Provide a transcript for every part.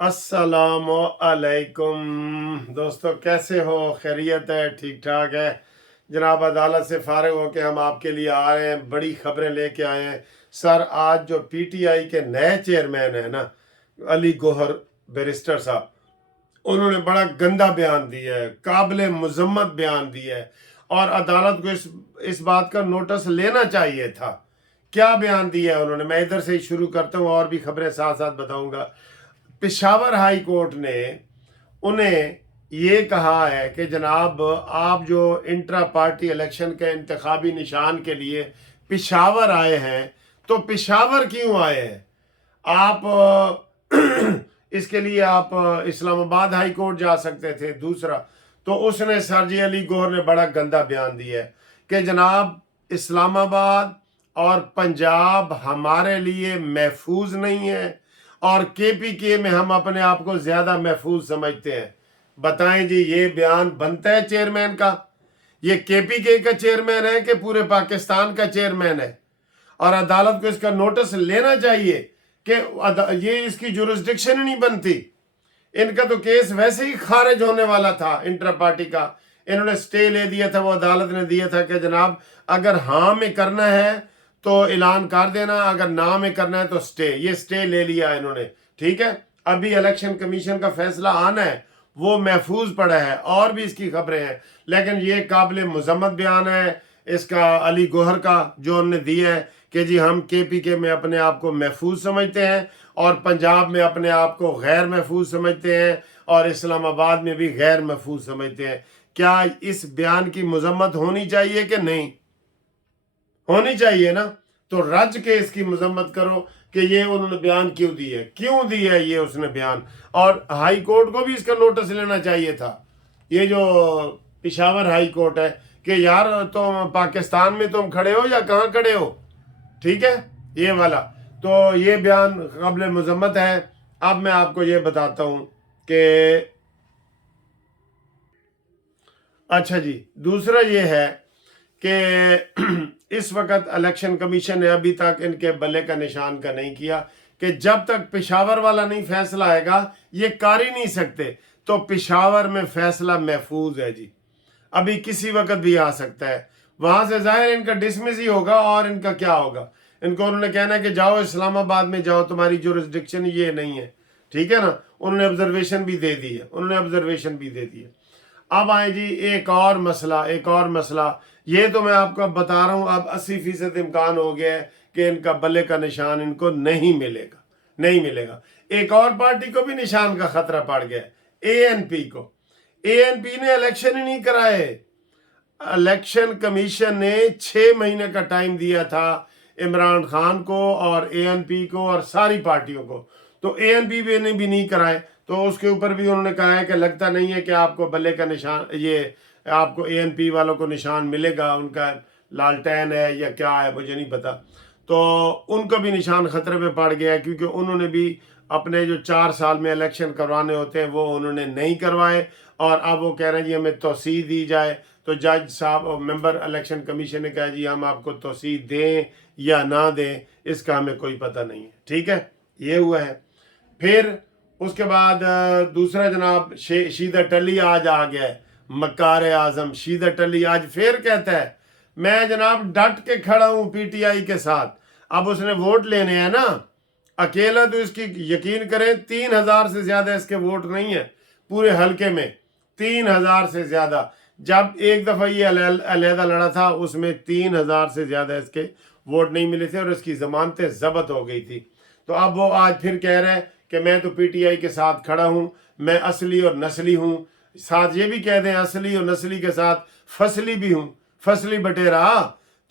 अस्सलामु अलैकुम दोस्तों, कैसे हो? खैरियत है? ठीक ठाक है जनाब। अदालत से फारिग होकर हम आपके लिए आ रहे हैं, बड़ी खबरें लेके आए हैं सर। आज जो पीटीआई के नए चेयरमैन है ना, अली गौहर बैरिस्टर साहब, उन्होंने बड़ा गंदा बयान दिया है, काबिल मजम्मत बयान दिया है, और अदालत को इस बात का नोटिस लेना चाहिए था। क्या बयान दिया है उन्होंने? मैं इधर से ही शुरू करता हूँ, और भी खबरें साथ साथ बताऊंगा। पेशावर हाई कोर्ट ने उन्हें ये कहा है कि जनाब, आप जो इंट्रा पार्टी इलेक्शन के इंतखाबी निशान के लिए पेशावर आए हैं, तो पेशावर क्यों आए हैं आप? इसके लिए आप इस्लामाबाद हाई कोर्ट जा सकते थे। दूसरा, तो उसने सर जी अली गौहर ने बड़ा गंदा बयान दिया है कि जनाब, इस्लामाबाद और पंजाब हमारे लिए महफूज नहीं है, और केपीके में हम अपने आप को ज्यादा महफूज समझते हैं। बताएं जी, ये बयान बनता है चेयरमैन का? ये केपीके का चेयरमैन है कि पूरे पाकिस्तान का चेयरमैन है? और अदालत को इसका नोटिस लेना चाहिए कि ये इसकी जुरिस्डिक्शन ही नहीं बनती। इनका तो केस वैसे ही खारिज होने वाला था इंटर पार्टी का। इन्होंने स्टे ले दिया था, वो अदालत ने दिया था कि जनाब, अगर हाँ में करना है तो ऐलान कर देना, अगर ना में करना है तो स्टे। ये स्टे ले लिया इन्होंने, ठीक है। अभी इलेक्शन कमीशन का फैसला आना है, वो महफूज पड़ा है, और भी इसकी खबरें हैं। लेकिन ये काबिल मजम्मत बयान है इसका अली गौहर का, जो उन्होंने दिया है कि जी हम केपीके में अपने आप को महफूज समझते हैं, और पंजाब में अपने आप को गैर महफूज समझते हैं, और इस्लामाबाद में भी गैर महफूज समझते हैं। क्या इस बयान की मजम्मत होनी चाहिए कि नहीं होनी चाहिए ना? तो रज के इसकी मजम्मत करो कि ये उन्होंने बयान क्यों दिया है ये उसने बयान। और हाई कोर्ट को भी इसका नोटिस लेना चाहिए था, ये जो पेशावर हाई कोर्ट है, कि यार तुम पाकिस्तान में तुम खड़े हो या कहाँ खड़े हो, ठीक है, ये वाला। तो ये बयान काबिल मजम्मत है। अब मैं आपको ये बताता हूँ कि अच्छा जी, दूसरा ये है कि इस वक्त इलेक्शन कमीशन ने अभी तक इनके बल्ले का निशान का नहीं किया कि जब तक पेशावर वाला नहीं फैसला आएगा ये कर ही नहीं सकते। तो पेशावर में फैसला महफूज है जी, अभी किसी वक्त भी आ सकता है। वहां से जाहिर इनका डिसमिस ही होगा, और इनका क्या होगा, इनको उन्होंने कहना है कि जाओ इस्लामाबाद में जाओ, तुम्हारी जुरिस्डिक्शन ये नहीं है, ठीक है ना। उन्होंने ऑब्जर्वेशन भी दे दी है, अब आए जी एक और मसला। ये तो मैं आपको अब बता रहा हूं, अब 80% इम्कान हो गया है कि इनका बल्ले का निशान इनको नहीं मिलेगा। एक और पार्टी को भी निशान का खतरा पड़ गया है, एएनपी को। एएनपी ने इलेक्शन ही नहीं कराए। इलेक्शन कमीशन ने 6 महीने का टाइम दिया था इमरान खान को और एएनपी को और सारी पार्टियों को, तो एएनपी ने भी नहीं कराए। तो उसके ऊपर भी उन्होंने कहा है कि लगता नहीं है कि आपको बल्ले का निशान, ये आपको एएनपी वालों को निशान मिलेगा, उनका लालटेन है या क्या है मुझे नहीं पता। तो उनको भी निशान खतरे में पड़ गया, क्योंकि उन्होंने भी अपने जो 4 साल में इलेक्शन करवाने होते हैं वो उन्होंने नहीं करवाए, और अब वो कह रहे हैं जी हमें तोसी दी जाए। तो जज साहब और मेंबर इलेक्शन कमीशन ने कहा जी हम आपको तोसी दें या ना दें, इसका हमें कोई पता नहीं है, ठीक है। ये हुआ है। फिर उसके बाद दूसरा जनाब शीदत अली आज आ गया है, मकार आजम शीदत अली आज फिर कहता है मैं जनाब डट के खड़ा हूं पीटीआई के साथ। अब उसने वोट लेने हैं ना, अकेला तो इसकी यकीन करें 3000 से ज्यादा इसके वोट नहीं है पूरे हलके में, 3000 से ज्यादा। जब एक दफा ये अलहदा लड़ा था उसमें 3000 से ज्यादा इसके वोट नहीं मिले थे, और इसकी जमानतें जब्त हो गई थी। तो अब वो आज फिर कह रहे हैं कि मैं तो पीटीआई के साथ खड़ा हूं, मैं असली और नस्ली हूं। साथ ये भी कह दें असली और नस्ली के साथ फसली भी हूं, फसली बटेरा।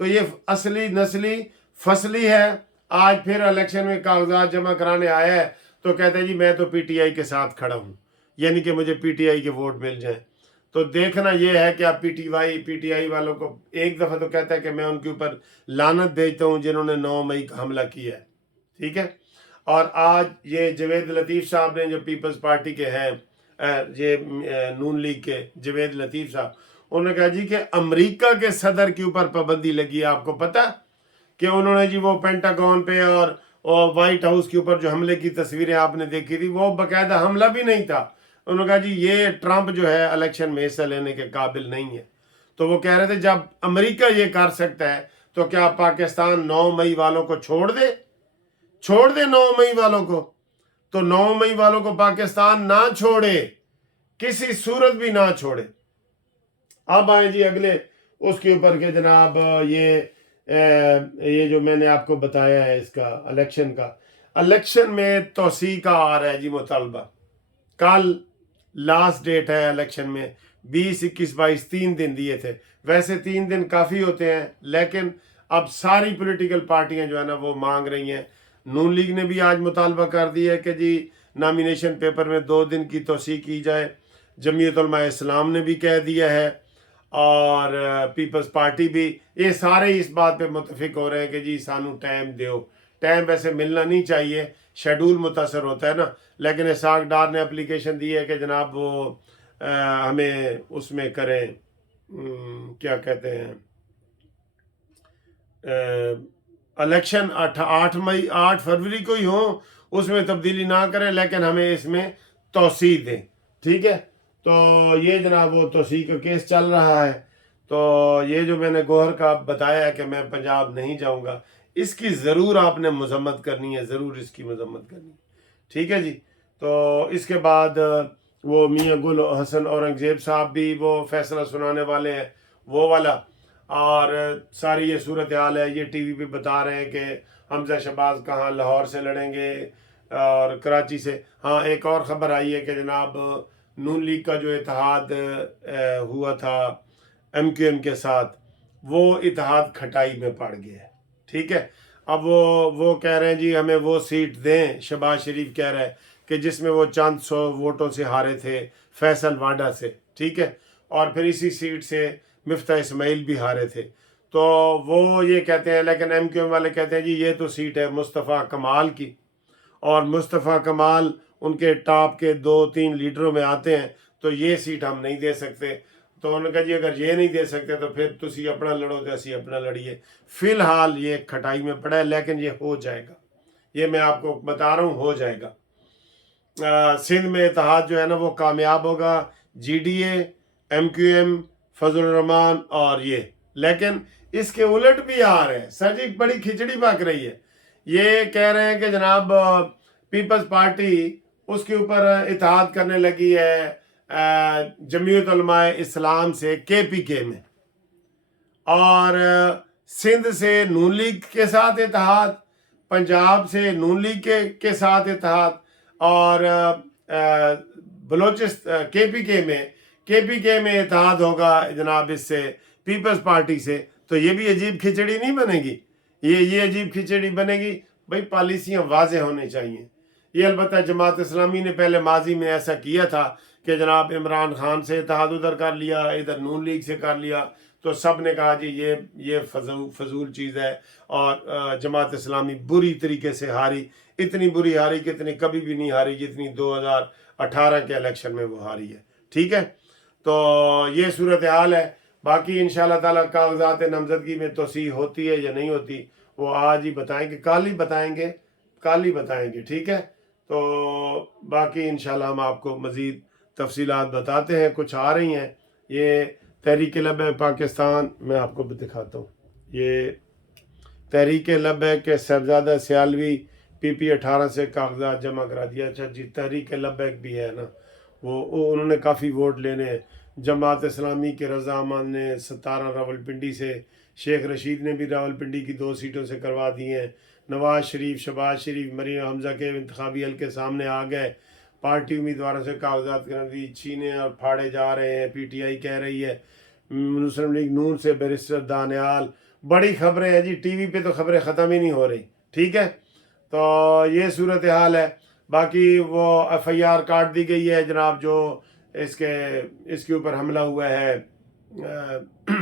तो ये असली नस्ली फसली है। आज फिर इलेक्शन में कागजात जमा कराने आया है, तो कहते हैं जी मैं तो पीटीआई के साथ खड़ा हूं, यानी कि मुझे पीटीआई के वोट मिल जाए। तो देखना यह है कि आप पीटीआई वालों को एक दफा तो कहता है कि मैं उनके ऊपर लानत भेजता हूं जिन्होंने 9 मई का हमला किया है, ठीक है। और आज ये जवेद लतीफ़ साहब ने, जो पीपल्स पार्टी के हैं, ये नून लीग के जवेद लतीफ़ साहब, उन्होंने कहा जी कि अमेरिका के सदर के ऊपर पाबंदी लगी है। आपको पता कि उन्होंने जी वो पेंटागन पे और اور وائٹ ہاؤس کے اوپر جو حملے کی تصویریں آپ نے دیکھی تھی وہ باقاعدہ حملہ بھی نہیں تھا. انہوں نے کہا جی یہ ٹرمپ جو ہے الیکشن میں حصہ لینے کے قابل نہیں ہے. تو وہ کہہ رہے تھے جب امریکہ یہ کر سکتا ہے تو کیا پاکستان 9 مئی والوں کو چھوڑ دے 9 مئی والوں کو. تو 9 مئی والوں کو پاکستان نہ چھوڑے, کسی صورت بھی نہ چھوڑے. اب آئیں جی اگلے اس کے اوپر کہ جناب یہ جو میں نے آپ کو بتایا ہے اس کا الیکشن میں توسیع کا آ رہا ہے جی مطالبہ. کل لاسٹ ڈیٹ ہے الیکشن میں, 20 21 22 3 دن دیے تھے. ویسے 3 دن کافی ہوتے ہیں لیکن اب ساری پولیٹیکل پارٹیاں جو ہے نا وہ مانگ رہی ہیں. نون لیگ نے بھی آج مطالبہ کر دیا ہے کہ جی نامینیشن پیپر میں 2 دن کی توسیع کی جائے. جمعیت علماء اسلام نے بھی کہہ دیا ہے اور پیپلز پارٹی بھی. یہ سارے اس بات پہ متفق ہو رہے ہیں کہ جی سانو ٹائم دیو. ٹائم ویسے ملنا نہیں چاہیے, شیڈول متاثر ہوتا ہے نا, لیکن اسحاق ڈار نے اپلیکیشن دی ہے کہ جناب وہ ہمیں اس میں کریں کیا کہتے ہیں الیکشن 8 فروری کو ہی ہوں, اس میں تبدیلی نہ کریں لیکن ہمیں اس میں توسیع دیں. ٹھیک ہے, تو یہ جناب وہ توسیع کا کیس چل رہا ہے. تو یہ جو میں نے گوہر کا بتایا ہے کہ میں پنجاب نہیں جاؤں گا, اس کی ضرور آپ نے مذمت کرنی ہے, ضرور اس کی مذمت کرنی ہے. ٹھیک ہے جی. تو اس کے بعد وہ میاں گل حسن اورنگزیب صاحب بھی وہ فیصلہ سنانے والے ہیں, وہ والا. اور ساری یہ صورتحال ہے, یہ ٹی وی پہ بتا رہے ہیں کہ حمزہ شہباز کہاں لاہور سے لڑیں گے اور کراچی سے. ہاں ایک اور خبر آئی ہے کہ جناب نون لیگ کا جو اتحاد ہوا تھا ایم کیو ایم کے ساتھ, وہ اتحاد کھٹائی میں پڑ گیا ہے. ٹھیک ہے, اب وہ کہہ رہے ہیں جی ہمیں وہ سیٹ دیں. شہباز شریف کہہ رہے ہیں کہ جس میں وہ چند 100 ووٹوں سے ہارے تھے فیصل واڈا سے. ٹھیک ہے, اور پھر اسی سیٹ سے مفتاح اسماعیل بھی ہارے تھے. تو وہ یہ کہتے ہیں, لیکن ایم کیو ایم والے کہتے ہیں جی یہ تو سیٹ ہے مصطفیٰ کمال کی, اور مصطفیٰ کمال ان کے ٹاپ کے 2-3 لیڈروں میں آتے ہیں, تو یہ سیٹ ہم نہیں دے سکتے. تو انہوں نے کہا جی اگر یہ نہیں دے سکتے تو پھر تسی اپنا لڑو تو اسی اپنا لڑیے. فی الحال یہ کھٹائی میں پڑا ہے لیکن یہ ہو جائے گا, یہ میں آپ کو بتا رہا ہوں ہو جائے گا. سندھ میں اتحاد جو ہے نا وہ کامیاب ہوگا, G D A, M Q M, Fazal ur Rehman اور یہ. لیکن اس کے الٹ بھی آ رہے ہیں سر جی, بڑی کھچڑی پک رہی ہے. یہ کہہ رہے ہیں کہ جناب پیپلز پارٹی اس کے اوپر اتحاد کرنے لگی ہے جمعیت علماء اسلام سے کے پی کے میں, اور سندھ سے نون لیگ کے ساتھ اتحاد, پنجاب سے نون لیگ کے ساتھ اتحاد, اور بلوچستان کے پی کے میں اتحاد ہوگا جناب اس سے پیپلز پارٹی سے. تو یہ بھی عجیب کھچڑی نہیں بنے گی, یہ عجیب کھچڑی بنے گی. بھائی پالیسیاں واضح ہونی چاہیے. یہ البتہ جماعت اسلامی نے پہلے ماضی میں ایسا کیا تھا کہ جناب عمران خان سے اتحاد ادھر کر لیا, ادھر نون لیگ سے کر لیا, تو سب نے کہا جی یہ فضول چیز ہے. اور جماعت اسلامی بری طریقے سے ہاری, اتنی بری ہاری کہ اتنی کبھی بھی نہیں ہاری جتنی 2018 کے الیکشن میں وہ ہاری ہے. ٹھیک ہے, تو یہ صورتحال ہے. باقی انشاءاللہ تعالیٰ کاغذات نامزدگی میں توسیع ہوتی ہے یا نہیں ہوتی وہ آج ہی بتائیں گے, کل ہی بتائیں گے. ٹھیک ہے, تو باقی انشاءاللہ ہم آپ کو مزید تفصیلات بتاتے ہیں. کچھ آ رہی ہیں, یہ تحریک لبیک پاکستان, میں آپ کو بھی دکھاتا ہوں. یہ تحریک لبیک کے صاحبزادہ سیالوی پی 18 سے کاغذات جمع کرا دیا. اچھا جی, تحریک لبیک بھی ہے نا, وہ انہوں نے کافی ووٹ لینے ہیں. جماعت اسلامی کے رضا احمد نے 17 راولپنڈی سے, شیخ رشید نے بھی راولپنڈی کی 2 سیٹوں سے کروا دی ہیں. نواز شریف, شہباز شریف, مریم حمزہ کے انتخابی حلقے سامنے آ گئے. پارٹی امیدواروں سے کاغذات چھینے اور پھاڑے جا رہے ہیں, پی ٹی آئی کہہ رہی ہے. مسلم لیگ نون سے بیرسٹر دانیال, بڑی خبریں ہیں جی, ٹی وی پہ تو خبریں ختم ہی نہیں ہو رہی. ٹھیک ہے, تو یہ صورتحال ہے. باقی وہ ایف آئی آر کاٹ دی گئی ہے جناب, جو اس کے اوپر حملہ ہوا ہے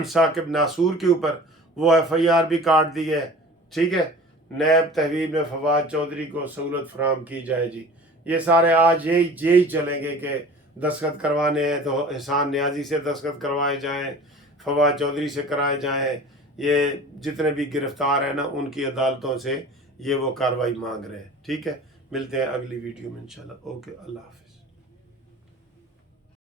ثاقب ناصور کے اوپر, وہ ایف آئی آر بھی کاٹ دی ہے. ٹھیک ہے, نیب تحویل میں فواد چودھری کو سہولت فراہم کی جائے. جی یہ سارے آج یہی چلیں گے کہ دستخط کروانے ہیں تو احسان نیازی سے دستخط کروائے جائیں, فواد چودھری سے کرائے جائیں. یہ جتنے بھی گرفتار ہیں نا ان کی عدالتوں سے یہ وہ کاروائی مانگ رہے ہیں. ٹھیک ہے, ملتے ہیں اگلی ویڈیو میں انشاءاللہ. اوکے, اللہ حافظ.